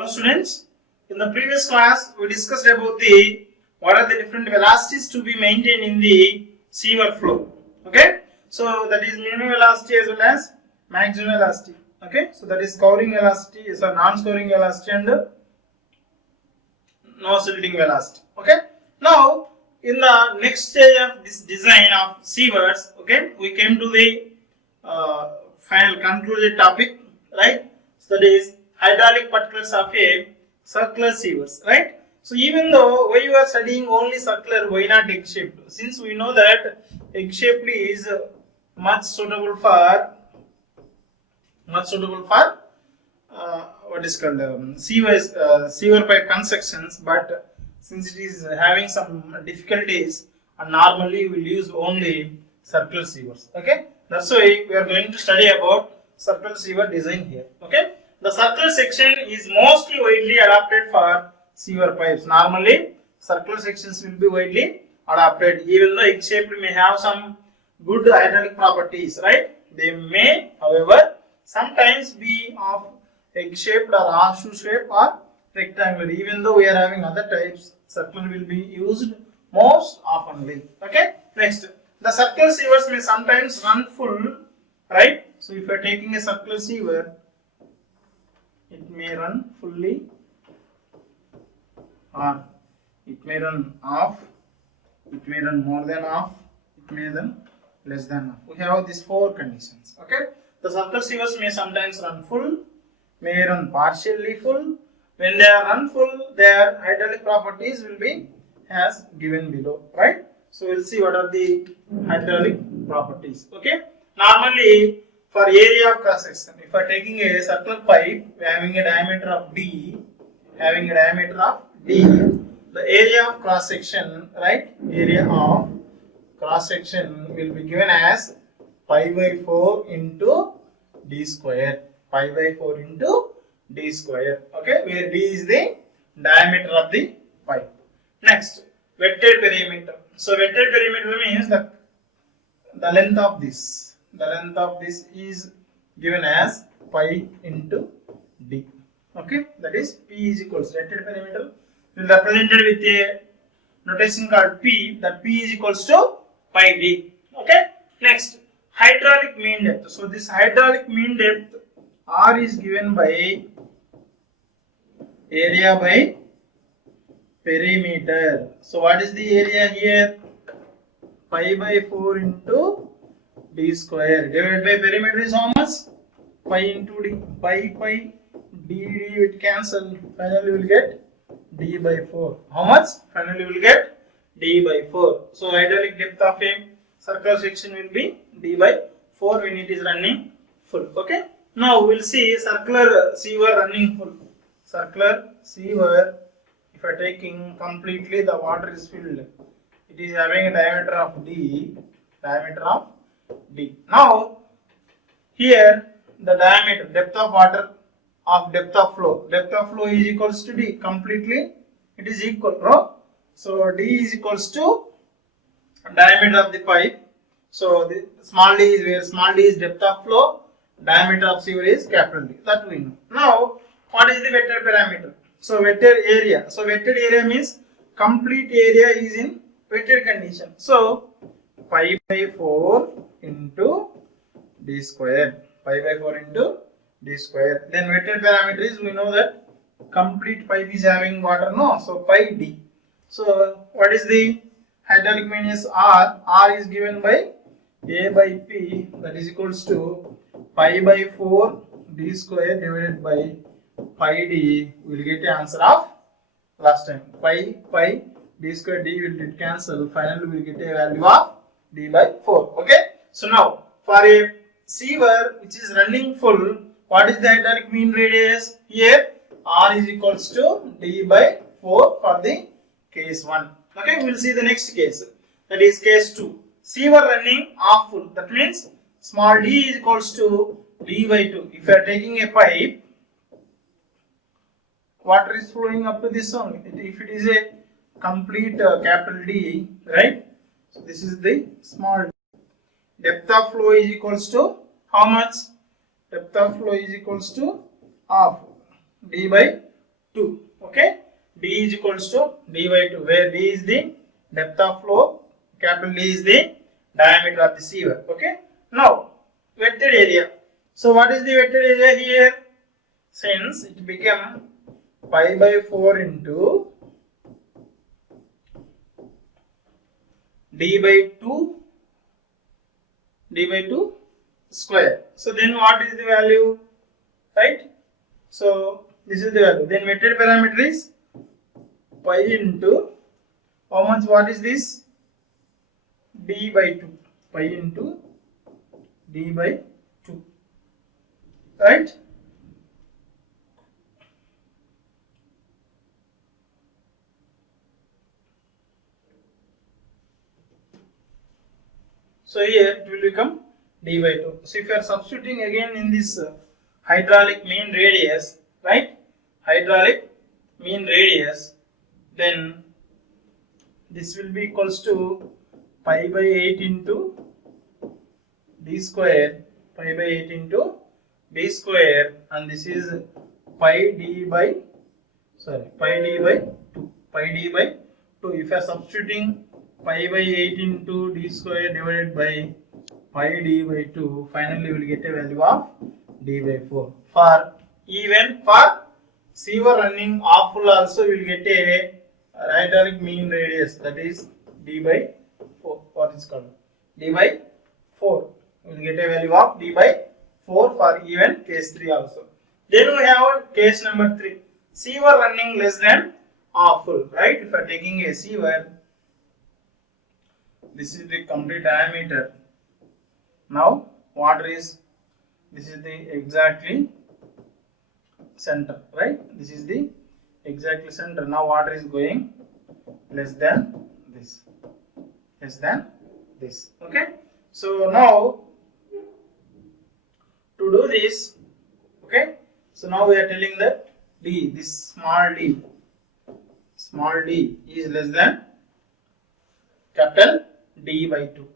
Hello students, in the previous class we discussed about the what are the different velocities to be maintained in the sewer flow. Okay, so that is minimum velocity as well as maximum velocity. Okay, so that is covering velocity, non-covering velocity and no silting velocity. Okay, now in the next stage of this design of sewers, okay, we came to the final concluded topic, right? So that is hydraulic particulars of a circular sewers, right? So even though we are studying only circular, why not egg shaped? Since we know that egg shaped is much suitable for what is called sewer pipe constructions, but since it is having some difficulties, and normally we will use only circular sewers. Okay, that's why we are going to study about circular sewer design here. Okay, the circular section is mostly widely adopted for sewer pipes. Normally, circular sections will be widely adopted, even though egg shaped may have some good hydraulic properties, right? They may, however, sometimes be of egg shaped or horseshoe shape or rectangular. Even though we are having other types, circular will be used most oftenly. Okay, next, the circular sewers may sometimes run full, right? So if you are taking a circular sewer, it may run fully or it may run off, it may run more than off, it may run less than off. We have these four conditions. Okay, the circular sewers may sometimes run full, may run partially full. When they are run full, their hydraulic properties will be as given below, right? So we'll see what are the hydraulic properties. Okay, normally for area of cross section, if I are taking a circular pipe having a diameter of D, the area of cross section, right? Area of cross section will be given as pi by 4 into D square. Pi by 4 into D square. Okay, where D is the diameter of the pipe. Next, wetted perimeter. So wetted perimeter means the length of this. The length of this is given as pi into D. Okay, that is P is equals wetted perimeter will be represented with a notation called P. That P is equals to pi D. Okay. Next, hydraulic mean depth. So this hydraulic mean depth R is given by area by perimeter. So what is the area here? Pi by 4 into D square divided by perimeter is how much? Pi into D. Pi D will cancel. Finally we will get D by 4. How much? Finally we will get D by 4. So hydraulic depth of a circular section will be D by 4 when it is running full. Okay. Now we will see circular sewer running full. Circular sewer, if I are taking completely the water is filled, it is having a diameter of D. Now here the diameter, depth of water of depth of flow is equals to D. Completely it is equal, no? So D is equals to diameter of the pipe. So the small d is where small d is depth of flow, diameter of sewer is capital D. That we know. Now what is the wetted parameter? So wetted area. So wetted area means complete area is in wetted condition. So pi by 4 into D square. Pi by 4 into D square. Then wetted parameter is, we know that complete pipe is having water, no? So pi D. So what is the hydraulic mean is R. R is given by A by P, that is equals to pi by 4 D square divided by pi D. We will get the answer of last time. Pi D square D will cancel. Finally we will get a value of D by 4. Okay. So now for a sewer which is running full, what is the hydraulic mean radius? Here R is equals to D by 4 for the case 1. Okay, we will see the next case, that is case 2. Sewer running half full. That means small d is equals to D by 2. If you are taking a pipe, water is flowing up to this only. If it is a complete capital D, right? So this is the small d. Depth of flow is equals to how much? Depth of flow is equals to half D by 2. Okay, d is equals to d by 2, where d is the depth of flow, capital D is the diameter of the sieve. Okay, now wetted area. So what is the wetted area here? Since it became pi by 4 into d by 2 square. So then what is the value, right? So this is the value. Then wetted parameter is pi into how much? What is this? D by 2. Pi into d by 2, right? So here it will become d by 2. So if you are substituting again in this hydraulic mean radius, right? Hydraulic mean radius, then this will be equals to pi by 8 into d square, pi by 8 into d square, and this is pi d by 2, pi d by 2. If you are substituting pi by 8 into d square divided by pi d by 2, finally you will get a value of d by 4. For even for sieve running off full also you will get a hydraulic mean radius, that is d by 4. What is called d by 4. You will get a value of d by 4 for even case 3 also. Then we have case number 3. Sieve running less than half full, right? If you are taking a sieve, this is the complete diameter. Now water is, this is the exactly center, right? This is the exactly center. Now water is going less than this, okay? So now to do this, okay, so now we are telling that d, this small d is less than capital D by 2.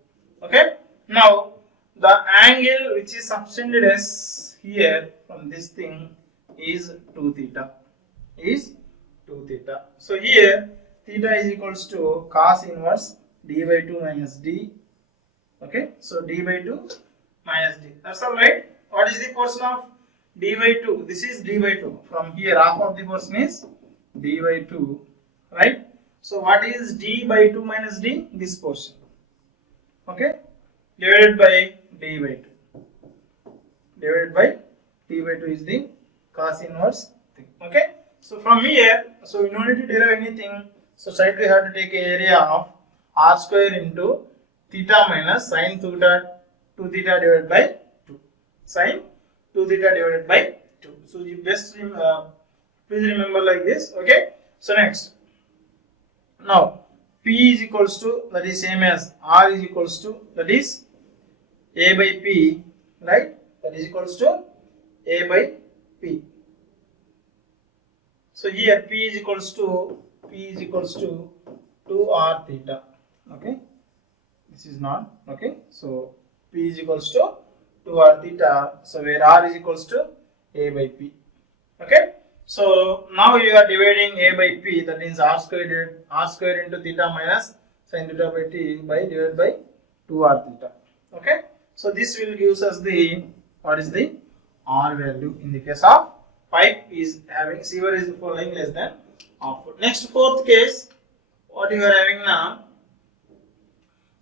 Okay, now the angle which is subtended as here from this thing is 2 theta, So here theta is equals to cos inverse d by 2 minus d. Okay, so d by 2 minus d, that's all right. What is the portion of d by 2? This is d by 2. From here half of the portion is d by 2, right? So what is d by 2 minus d? This portion, okay, divided by d by 2 is the cos inverse thing. Okay, so from here, so we don't need to derive anything, so straight we have to take an area of r square into theta minus sin 2 theta divided by 2, sin 2 theta divided by 2. So you best please remember like this. Okay, so next, now P is equals to, that is same as R is equals to, that is A by P, right? That is equals to A by P. So here P is equals to 2R theta. Okay, this is not okay. So P is equals to 2R theta. So where R is equals to A by P. Okay. So now you are dividing A by P, that means R square into theta minus sin theta by T by divided by 2R theta. Okay. So this will gives us the, what is the R value in the case of pipe is having, sieve is flowing less than half full. Next, fourth case, what you are having now,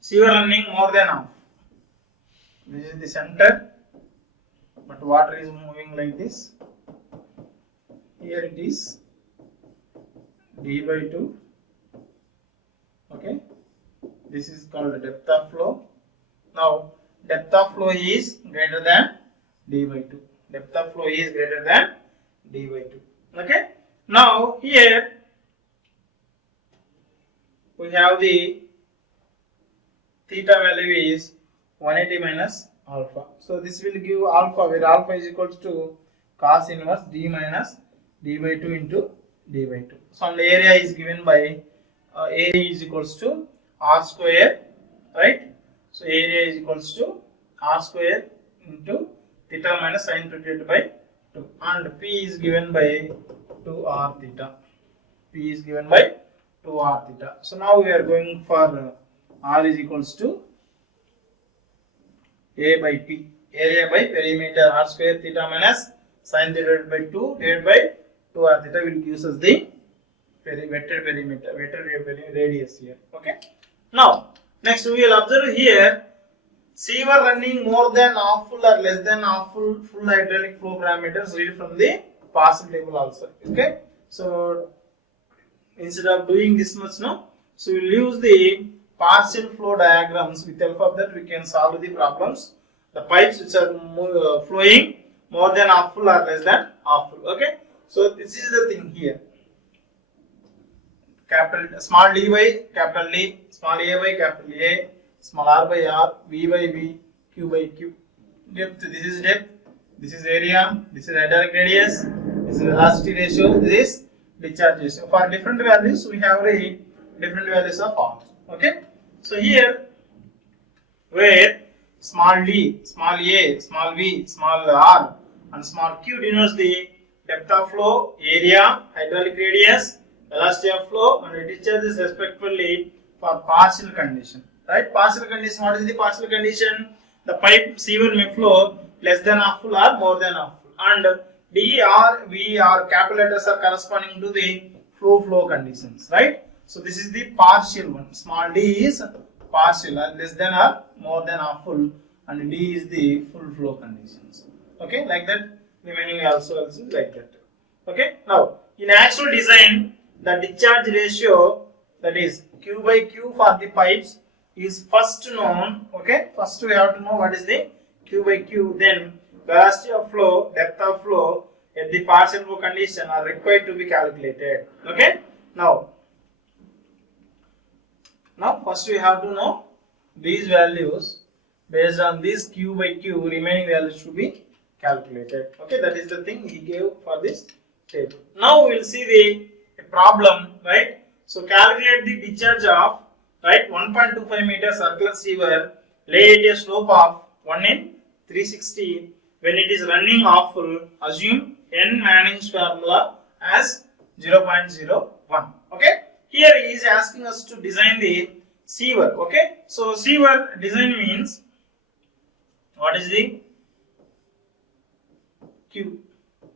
sieve running more than half. This is the center, but water is moving like this. Here it is d by 2. Okay, this is called depth of flow. Now depth of flow is greater than d by 2. Depth of flow is greater than d by 2. Okay, now here we have the theta value is 180 minus alpha. So this will give alpha, where alpha is equal to cos inverse d minus d by 2 into d by 2. So and the area is given by area is equals to r square, right? So area is equals to r square into theta minus sin theta by 2, and P is given by 2r theta. P is given by 2r theta. So now we are going for r is equals to a by p, area by perimeter, r square theta minus sin theta divided by 2 divided by 2r theta will gives us the vector perimeter, radius here. Okay. Now next we will observe here sewer running more than half full or less than half full hydraulic flow parameters read from the partial table also. Okay. So instead of doing this much now, so we will use the partial flow diagrams. With help of that we can solve the problems. The pipes which are flowing more than half full or less than half full. Okay. So this is the thing here. Capital small d by capital D, small a by capital A, small r by r, v by v, q by q. Depth, this is depth, this is area, this is hydraulic radius, this is velocity ratio, this is discharge ratio. For different values, we have a different values of r. Okay. So here, where small d, small a, small v, small r, and small q denotes the depth of flow, area, hydraulic radius, velocity of flow, and discharges respectively for partial condition. Right? Partial condition. What is the partial condition? The pipe sewer may flow less than half full or more than half full, and D, R, V, R capital letters are corresponding to the flow conditions. Right? So this is the partial one. Small d is partial, less than or more than half full, and D is the full flow conditions. Okay, like that. Remaining also like that. Okay. Now in actual design, the discharge ratio, that is Q by Q for the pipes, is first known. Okay, first we have to know what is the Q by Q, then velocity of flow, depth of flow at the partial flow condition are required to be calculated. Okay, now first we have to know these values. Based on this Q by Q, remaining values should be calculated. Okay, that is the thing he gave for this table. Now we will see the problem, right? So calculate the discharge of, right, 1.25 meter circular sewer, lay at a slope of 1 in 360 when it is running half full. Assume N Manning's formula as 0.01. Okay, here he is asking us to design the sewer. Okay, so sewer design means what is the Q?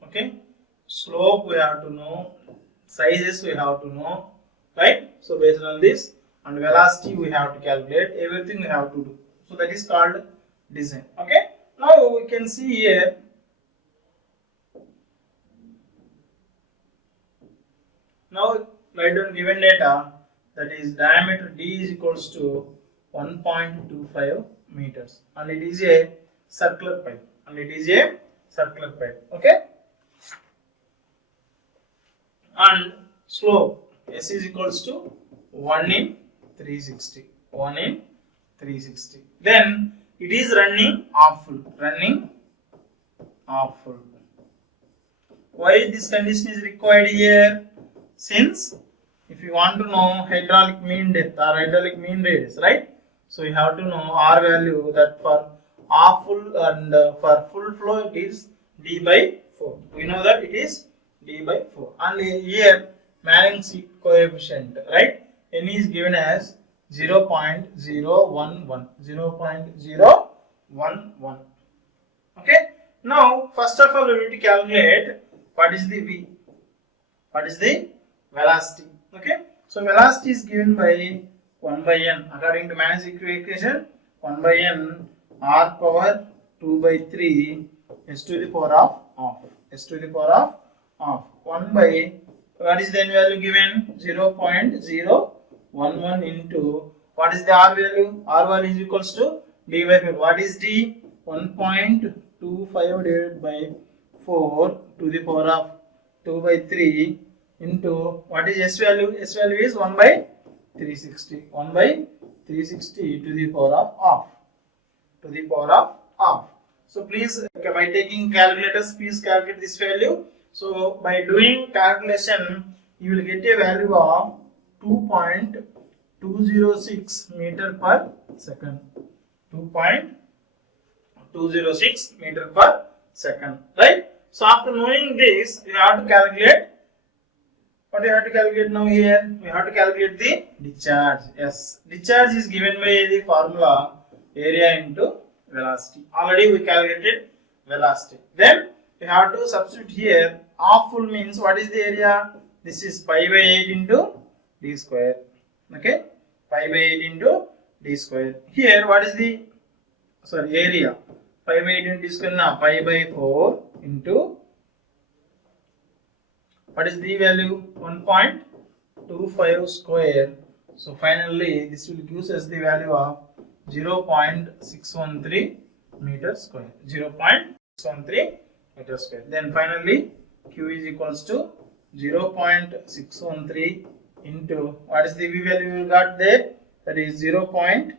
Okay, slope we have to know, sizes we have to know, right? So based on this, and velocity we have to calculate, everything we have to do. So that is called design. Okay, now we can see here now write down given data, that is diameter D is equals to 1.25 meters, and it is a circular pipe, okay, and slope S is equals to 1 in 360. Then it is running half full. Why this condition is required here? Since if you want to know hydraulic mean depth or hydraulic mean radius, right? So you have to know R value, that for half full and for full flow it is D by 4. We know that it is D by 4. And here Manning's coefficient, right? N is given as 0.011. Okay. Now first of all we need to calculate what is the V, what is the velocity. Okay. So velocity is given by 1 by n according to Manning's equation. 1 by n r power 2 by 3 s to the power of half. 1 by, what is the n value given? 0.011 into, what is the r value? R value is equals to d by 4. What is d? 1.25 divided by 4 to the power of 2 by 3 into, what is s value? S value is 1 by 360. 1 by 360 to the power of half. So please, by taking calculators, please calculate this value. So by doing calculation, you will get a value of 2.206 meter per second. 2.206 meter per second, right? So after knowing this, you have to calculate what we have to calculate now here? We have to calculate the discharge. Yes, discharge is given by the formula area into velocity. Already we calculated velocity. Then we have to substitute here. Half full means what is the area? This is pi by 8 into d square. Okay, pi by 8 into d square. Here what is the area? Pi by 8 into d square na pi by 4 into what is the value? 1.25 square. So finally this will give us the value of 0.613 meter square. 0.613 meter square. Then finally Q is equals to 0.613 into what is the V value we got there? That is 2.206.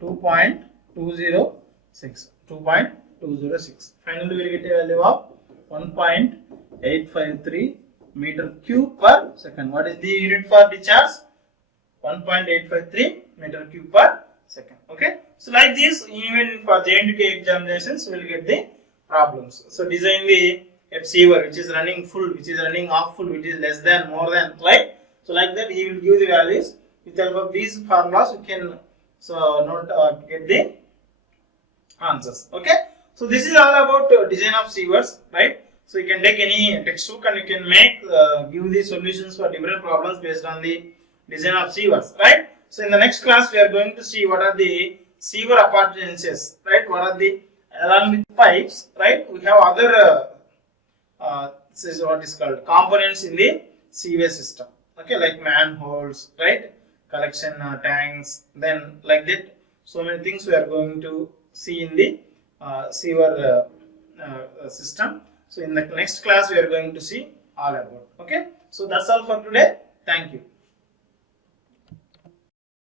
2.206. Finally we will get a value of 1.853 meter cube per second. What is the unit for discharge? 1.853 meter cube per second. Okay. So like this, even for J&K examinations, we will get the problems. So design the receiver which is running full, which is running half full, which is less than, more than, right? So like that, he will give the values. With the help of these formulas, we can get the answers. Okay. So this is all about design of sievers, right? So you can take any textbook and you can make give the solutions for different problems based on the design of sievers, right? So in the next class we are going to see what are the siever appurtenances, right? What are the, along with pipes, right? We have other this is what is called components in the sewage system. Okay, like manholes, right? Collection tanks, then like that. So many things we are going to see in the sewer system. So in the next class we are going to see all about. Okay, so that's all for today. Thank you.